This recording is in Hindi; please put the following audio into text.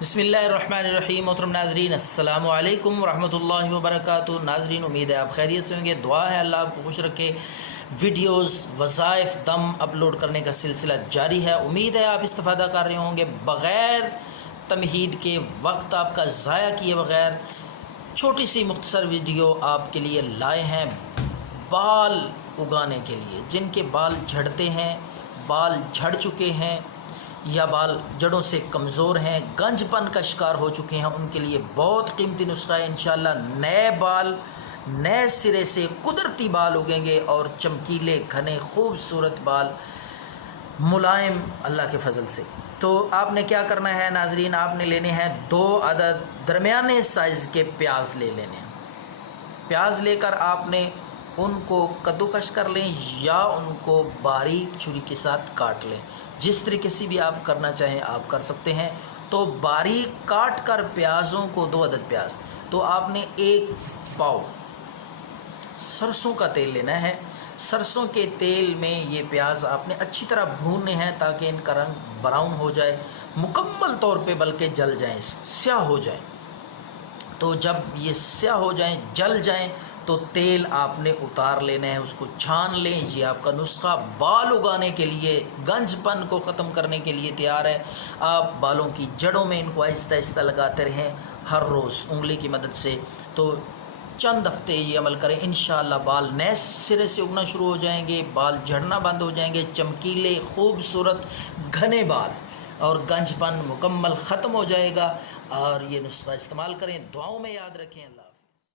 बिस्मिल्लाहिर्रहमानिर्रहीम। मोहतरम नाजरीन, अस्सलामु अलैकुम वरहमतुल्लाहि वबरकातुहू। नाजरीन, उम्मीद है आप खैरियत से होंगे। दुआ है अल्लाह आपको खुश रखे। वीडियोस वज़ाइफ दम अपलोड करने का सिलसिला जारी है। उम्मीद है आप इस्तिफ़ादा कर रहे होंगे। बग़ैर तमहीद के, वक्त आपका ज़ाया किए बग़ैर छोटी सी मुख्तसर वीडियो आपके लिए लाए हैं बाल उगाने के लिए। जिनके बाल झड़ते हैं, बाल झड़ चुके हैं या बाल जड़ों से कमज़ोर हैं, गंजपन का शिकार हो चुके हैं, उनके लिए बहुत कीमती नुस्खा है। इंशाल्लाह नए बाल, नए सिरे से कुदरती बाल उगेंगे और चमकीले, घने, खूबसूरत बाल, मुलायम, अल्लाह के फ़ज़ल से। तो आपने क्या करना है नाजरीन, आपने लेने हैं 2 अदद दरमियाने साइज़ के प्याज ले लेने हैं। प्याज लेकर आपने उनको कद्दूकश कर लें या उनको बारीक छुरी के साथ काट लें। जिस तरीके से भी आप करना चाहें आप कर सकते हैं। तो बारीक काट कर प्याज़ों को, 2 अदद प्याज, तो आपने 1 पाव सरसों का तेल लेना है। सरसों के तेल में ये प्याज आपने अच्छी तरह भूनने हैं ताकि इनका रंग ब्राउन हो जाए, मुकम्मल तौर पे बल्कि जल जाएं, स्याह हो जाए। तो जब ये स्याह हो जाएं, जल जाएं, तो तेल आपने उतार लेना है, उसको छान लें। ये आपका नुस्खा बाल उगाने के लिए, गंजपन को ख़त्म करने के लिए तैयार है। आप बालों की जड़ों में इनको आहिस्ता आहिस्ता लगाते रहें हर रोज़ उंगली की मदद से। तो चंद हफ्ते ये अमल करें, इंशाअल्लाह बाल नए सिरे से उगना शुरू हो जाएंगे, बाल झड़ना बंद हो जाएंगे, चमकीले, खूबसूरत, घने बाल, और गंजपन मुकम्मल ख़त्म हो जाएगा। और ये नुस्खा इस्तेमाल करें, दुआओं में याद रखें। अल्लाह।